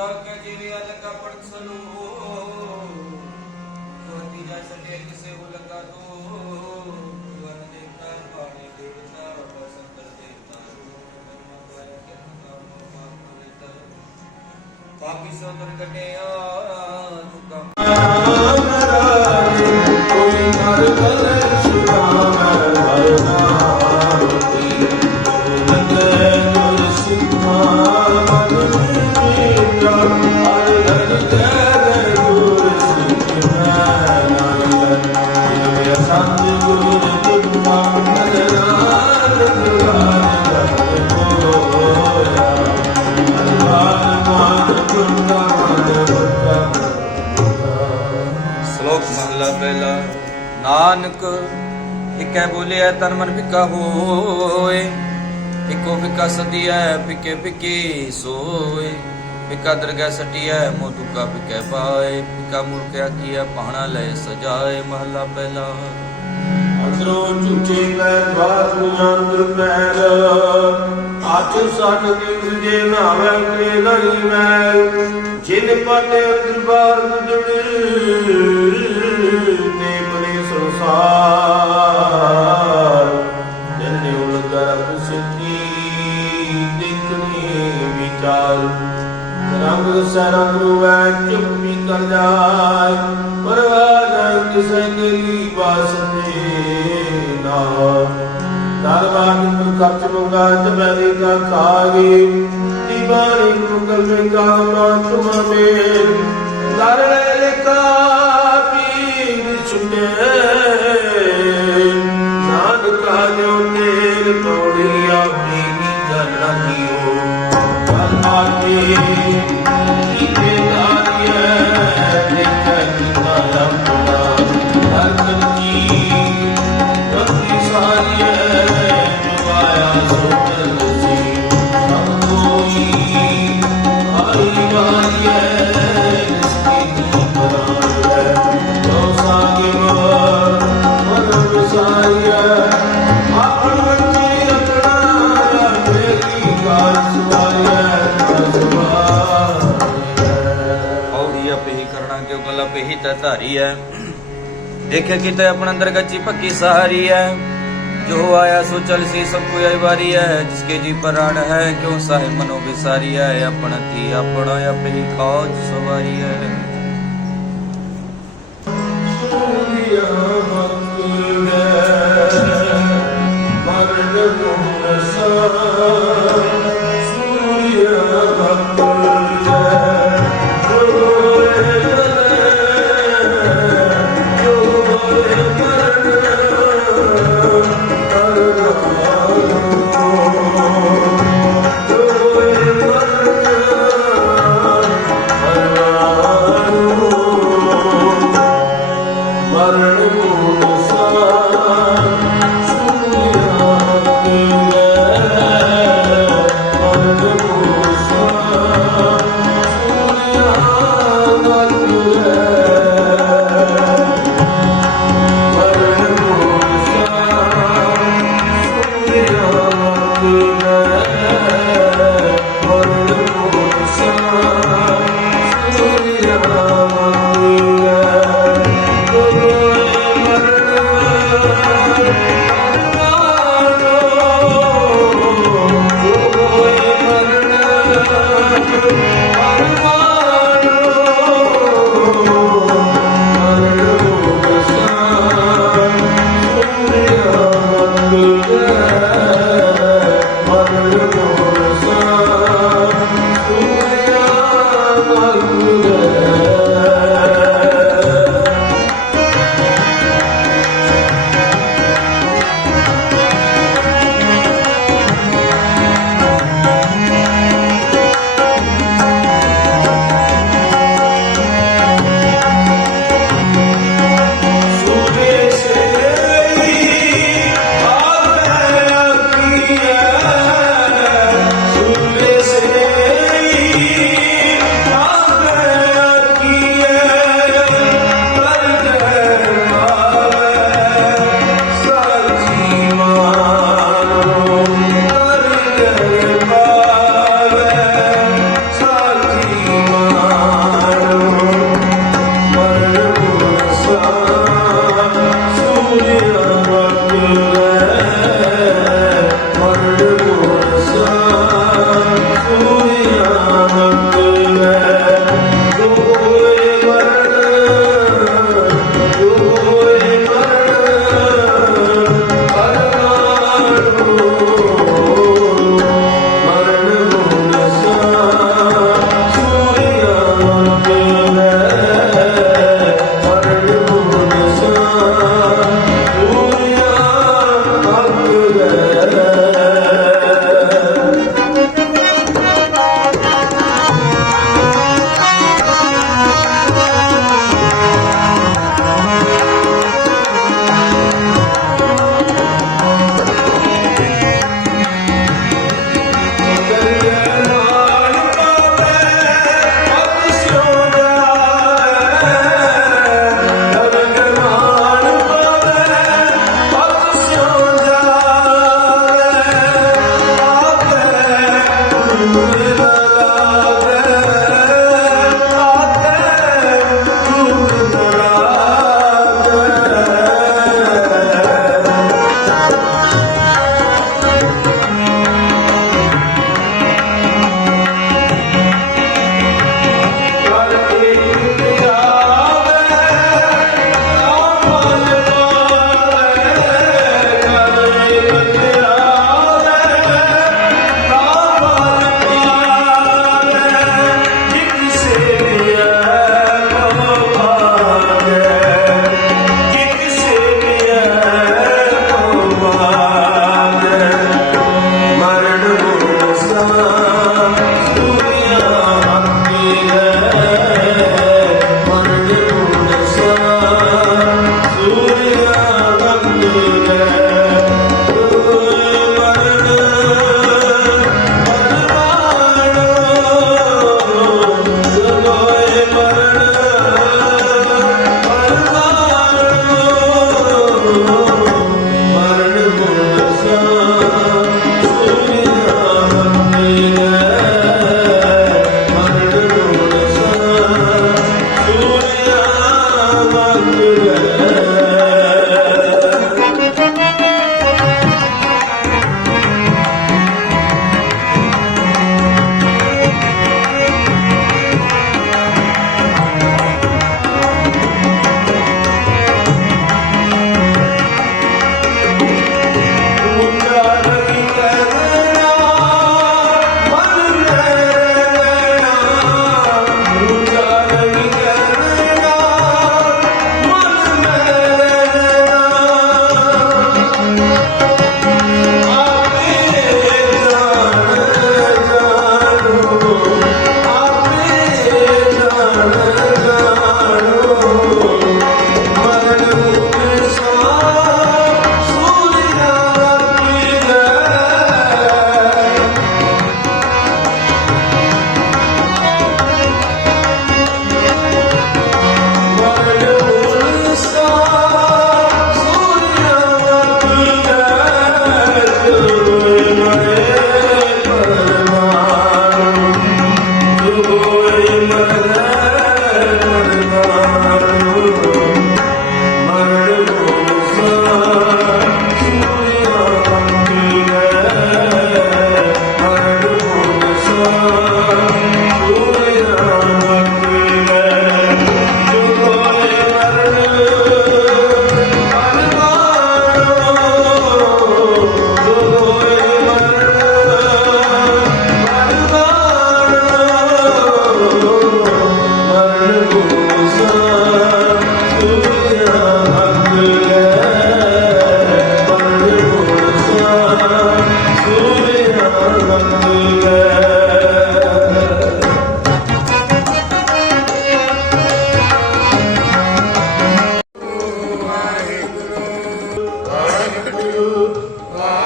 ਸੁਚਾ ਕੇ ਜਿਵੇਂ ਲਗਾ ਪੜਤ ਸਨੂ ਕੋਤੀ ਜਾ ਸਕੇ ਕਿਸੇ ਉਹ ਲਗਾ ਤੋ। ਵਨ ਦੇਵਤਾ ਪਾਣੀ ਦੇਵਤਾ ਬਸੰਤਰ ਦੇਵਤਾ ਮਰਮਾ ਪਾਇ ਕੇ ਨਾਮ ਮਾਤ ਦੇਵਤਾ ਪਾਪੀ ਸੋ ਦੁਰਗਟਿਆ ਤੁਕਮ ਕੋਈ ਕਰ ਕਲ ਸੁਨਾਮ ਮਹਲਾ ਪਹਿਲਾ ਨਾਨਕ, ਇਕੈ ਬੋਲਿਆ ਤਨ ਮਨ ਫਿੱਕਾ ਹੋਏ। ਇਕੋ ਫਿੱਕਾ ਸਦੀਐ ਫਿੱਕੇ ਫਿੱਕੀ ਸੋਏ। ਫਿੱਕਾ ਦਰਗਹਿ ਸਟੀਐ ਮੋ ਤੁਕਾ ਫਿੱਕੈ ਪਾਏ। ਫਿੱਕਾ ਮੁਰਕਿਆ ਕੀਆ ਪਾਣਾ ਲੈ ਸਜਾਏ। ਮਹਲਾ ਪਹਿਲਾ ਅੰਦਰੋਂ ਝੂਠੇ ਪੈਰ ਬਾਹਰ ਨੂੰ ਅੰਦਰ ਪੈਰ। ਅੱਜ ਸੱਟ ਦਿਨ ਜੇ ਨਾਵੇਂ ਤੇ ਨਹੀਂ ਮੈਂ। ਜਿਨ ਪਾਤੇ ਅੰਦਰ ਬਾਹਰ ਗੁਦੜ ਤੇ ਬੜੇ ਸੰਸਾਰ ਜਨੇ ਉਲਗਰ ਸਿੱਧੀ ਦੇਖਣੀ ਵਿਚਾਰ। ਰੰਗ ਸਰੰਗ ਰੁਵੈ ਚੁੱਪੀ ਕਰ ਜਾਏ। ਪਰਵਾਹ ਕਿਸੇ ਤੇਰੀ ਬਾਸਤੇ ਨਾ ਦਰਬਾਰ ਨੂੰ ਖਰਚ ਮੰਗਾ ਤਬੇਰੀ ਦਾ ਖਾਗੇ। ਦੀਵਾਰੀ ਨੂੰ ਕਲਵੇ ਕਾ ਮਾ ਮੇ ਦਰ ਲੈ ਕਾ ਪੀਰ ਛੁਟੇ। ਜੋ ਤੇਲ ਪੌੜੀ ਆਪਣੀ ਕੀ ਕਰਨਾ ਕੀਓ ਪਰਮਾਤੀ ਕੀਤੇ ਦਾਰੀਏ ਦੇਖੈ ਕੀਤਾ ਲੰਬੜਾ ਹਰ ਕੰਜੀ ਭਗਤੀ ਸਾਰੀਏ ਜਵਾਇਆ ਸੋਚਲ ਸੀ ਧਾਰੀ ਹੈ। ਦੇਖੇ ਕਿਤੇ ਆਪਣਾ ਅੰਦਰ ਗੱਚੀ ਪੱਕੀ ਸਹਾਰੀ ਹੈ। ਜੋ ਆਇਆ ਸੋ ਚਲ ਸੀ, ਸਭ ਕੋਈ ਆਈ ਵਾਰੀ ਹੈ। ਜਿਸਕੇ ਜੀ ਪ੍ਰਾਣ ਹੈ, ਕਿਉ ਸਾਹਿ ਮਨੋ ਵਿਸਾਰੀ ਹੈ। ਆਪਣਾ ਤੀ ਆਪਣਾ ਆਪੇ ਹੀ ਖੋਜ ਸਵਾਰੀ ਹੈ।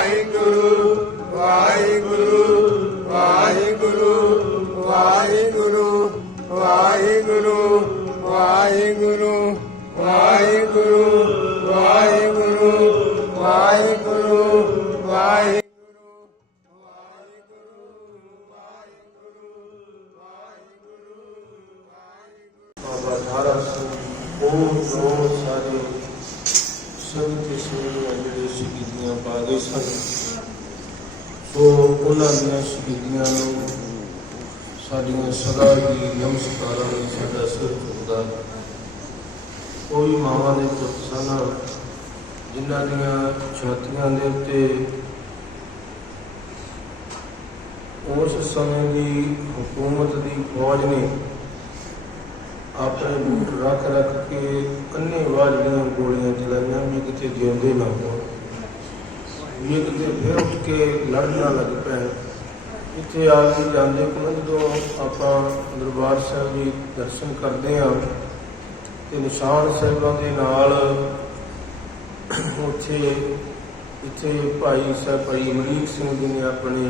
ਵਾਹਿਗੁਰੂ ਵਾਹਿਗੁਰੂ ਵਾਹਿਗੁਰੂ ਵਾਹਿਗੁਰੂ ਵਾਹਿਗੁਰੂ ਵਾਹਿਗੁਰੂ ਵਾਹਿਗੁਰੂ ਵਾਹਿਗੁਰੂ ਵਾਹਿਗੁਰੂ ਵਾਹਿਗੁਰੂ Lord. ਜਿਹੜੀਆਂ ਜਿਹੜੇ ਸ਼ਹੀਦੀਆਂ ਪਾ ਗਏ ਸਨ, ਸੋ ਉਹਨਾਂ ਦੀਆਂ ਸ਼ਹੀਦੀਆਂ ਨੂੰ ਸਾਡੀਆਂ ਸਦਾ ਹੀ ਨਮਸਕਾਰਾਂ ਨਾਲ ਸਾਡਾ ਸਿਰ ਝੁਕਦਾ ਵੀ ਮਾਵਾਂ ਦੇ ਪੁੱਤ ਸਨ, ਜਿਨ੍ਹਾਂ ਦੀਆਂ ਛਾਤੀਆਂ ਦੇ ਉੱਤੇ ਉਸ ਸਮੇਂ ਦੀ ਹਕੂਮਤ ਦੀ ਫੌਜ ਨੇ ਆਪਣੇ ਬੂਟ ਰੱਖ ਰੱਖ ਕੇ ਕੰਨੇ ਵਾਲੀਆਂ ਗੋਲੀਆਂ ਚਲਾਈਆਂ, ਵੀ ਕਿਤੇ ਜਿਉਂਦੇ ਨਾ ਹੋਣ। ਵੀ ਕਿਤੇ ਫਿਰ ਉੱਠ ਕੇ ਲੜਨਾ ਲੱਗ ਪਏ ਇੱਥੇ ਆ ਕੇ ਜਾਂਦੇ ਕੋਲ ਜਦੋਂ ਆਪਾਂ ਦਰਬਾਰ ਸਾਹਿਬ ਜੀ ਦਰਸ਼ਨ ਕਰਦੇ ਹਾਂ, ਤੇ ਨਿਸ਼ਾਨ ਸਾਹਿਬਾਂ ਦੇ ਨਾਲ ਉੱਥੇ, ਇੱਥੇ ਭਾਈ ਸਾਹਿਬ ਭਾਈ ਅਮਰੀਕ ਸਿੰਘ ਜੀ ਨੇ ਆਪਣੇ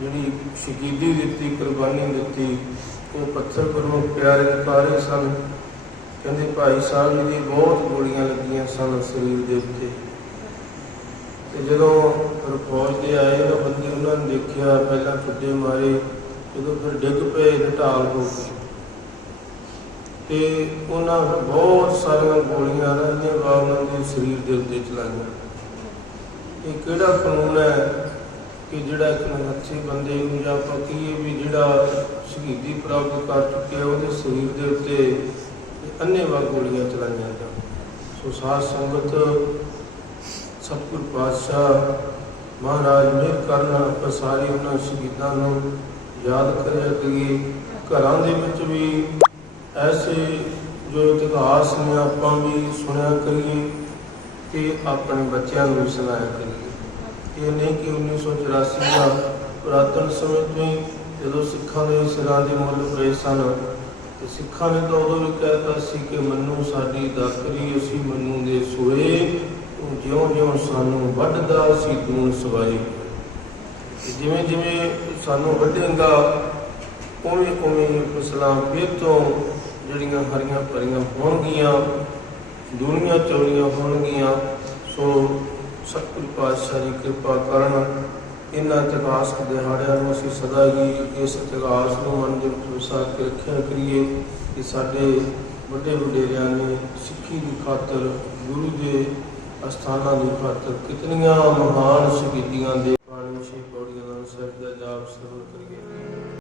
ਜਿਹੜੀ ਸ਼ਹੀਦੀ ਦਿੱਤੀ, ਕੁਰਬਾਨੀ ਦਿੱਤੀ ਉਹ ਪੱਥਰ ਪਰੋਂ ਪਿਆਰੇ ਕਾਰੇ ਸਨ। ਕਹਿੰਦੇ, ਭਾਈ ਸਾਹਿਬ ਜੀ ਦੀ ਬਹੁਤ ਗੋਲੀਆਂ ਲੱਗੀਆਂ ਸਨ ਸਰੀਰ ਦੇ ਉੱਤੇ। ਤੇ ਜਦੋਂ ਫਿਰ ਫੌਜ ਦੇ ਆਏ, ਤਾਂ ਬੰਦੇ ਉਹਨਾਂ ਨੇ ਦੇਖਿਆ, ਪਹਿਲਾਂ ਠੁੱਡੇ ਮਾਰੇ, ਜਦੋਂ ਫਿਰ ਡਿੱਗ ਪਏ ਢਾਲ ਹੋ ਕੇ ਤੇ ਉਹਨਾਂ ਬਹੁਤ ਸਾਰੀਆਂ ਗੋਲੀਆਂ ਰਹਿੰਦੀਆਂ ਵਾ ਉਹਨਾਂ ਦੇ ਸਰੀਰ ਦੇ ਉੱਤੇ ਚਲਾਈਆਂ। ਇਹ ਕਿਹੜਾ ਕਾਨੂੰਨ ਹੈ? ਕਿ ਜਿਹੜਾ ਇੱਕ ਨੱਚੇ ਬੰਦੇ ਨੂੰ ਜਾਂ ਆਪਾਂ ਕਹੀਏ ਵੀ ਜਿਹੜਾ ਸ਼ਹੀਦੀ ਪ੍ਰਾਪਤ ਕਰ ਚੁੱਕਿਆ ਉਹਦੇ ਸਰੀਰ ਦੇ ਉੱਤੇ ਅੰਨੇਵਾਹ ਗੋਲੀਆਂ ਚਲਾਈਆਂ ਜਾਣ ਸੋ ਸਾਧ ਸੰਗਤ, ਸਤਿਗੁਰ ਪਾਤਸ਼ਾਹ, ਮਹਾਰਾਜ ਮਿਹਰ ਕਰਨ ਆਪਾਂ ਸਾਰੇ ਉਹਨਾਂ ਸ਼ਹੀਦਾਂ ਨੂੰ ਯਾਦ ਕਰਿਆ ਕਰੀਏ। ਘਰਾਂ ਦੇ ਵਿੱਚ ਵੀ ਐਸੇ ਜੋ ਇਤਿਹਾਸ ਨੇ ਆਪਾਂ ਵੀ ਸੁਣਿਆ ਕਰੀਏ ਤੇ ਆਪਣੇ ਬੱਚਿਆਂ ਨੂੰ ਵੀ ਸੁਣਾਇਆ ਕਰੀਏ। ਇਹ ਨਹੀਂ ਕਿ 1984 ਦਾ ਪੁਰਾਤਨ ਸਮੇਂ ਤੋਂ ਹੀ ਜਦੋਂ ਸਿੱਖਾਂ ਦੇ ਸਿਰਾਂ ਦੇ ਮੁੱਲ ਪਏ ਸਨ ਤੇ ਸਿੱਖਾਂ ਨੇ ਤਾਂ ਉਦੋਂ ਵੀ ਕਹਿਤਾ ਸੀ ਕਿ ਮੰਨੂ ਸਾਡੀ ਦਾਤਰੀ ਅਸੀਂ ਮੰਨੂ ਦੇ ਸੋਏ, ਤੂੰ ਜਿਉਂ ਜਿਉਂ ਸਾਨੂੰ ਵੱਢਦਾ ਸੀ ਦੂਣ ਸਵਾਈ ਜਿਵੇਂ ਜਿਵੇਂ ਸਾਨੂੰ ਵੱਢੇਗਾ ਉਵੇਂ ਉਵੇਂ ਫਸਲਾਂ ਫਿਰ ਤੋਂ ਜਿਹੜੀਆਂ ਹਰੀਆਂ ਭਰੀਆਂ ਹੋਣਗੀਆਂ ਦੁਨੀਆ ਚੌੜੀਆਂ ਹੋਣਗੀਆਂ, ਸੋ ਸਤਿਗੁਰ ਪਾਤਸ਼ਾਹ ਦੀ ਕਿਰਪਾ ਕਰਨ ਇਹਨਾਂ ਇਤਿਹਾਸ ਦਿਹਾੜਿਆਂ ਨੂੰ ਅਸੀਂ ਸਦਾ ਹੀ ਇਸ ਇਤਿਹਾਸ ਨੂੰ ਮਨ ਦੇ ਵਿੱਚ ਵਸਾ ਕੇ ਰੱਖਿਆ ਕਰੀਏ ਕਿ ਸਾਡੇ ਵੱਡੇ ਵਡੇਰਿਆਂ ਨੇ ਸਿੱਖੀ ਦੀ ਖਾਤਰ, ਗੁਰੂ ਦੇ ਅਸਥਾਨਾਂ ਦੀ ਖਾਤਰ ਕਿਤਨੀਆਂ ਮਹਾਨ ਸ਼ਹੀਦੀਆਂ ਦੇ ਪਾਣੀ ਛੇ ਪੌੜੀਆਂ ਦਾ ਸਿਰ ਦਾ ਜਾਪ ਸਰਵ ਕਰੀਏ।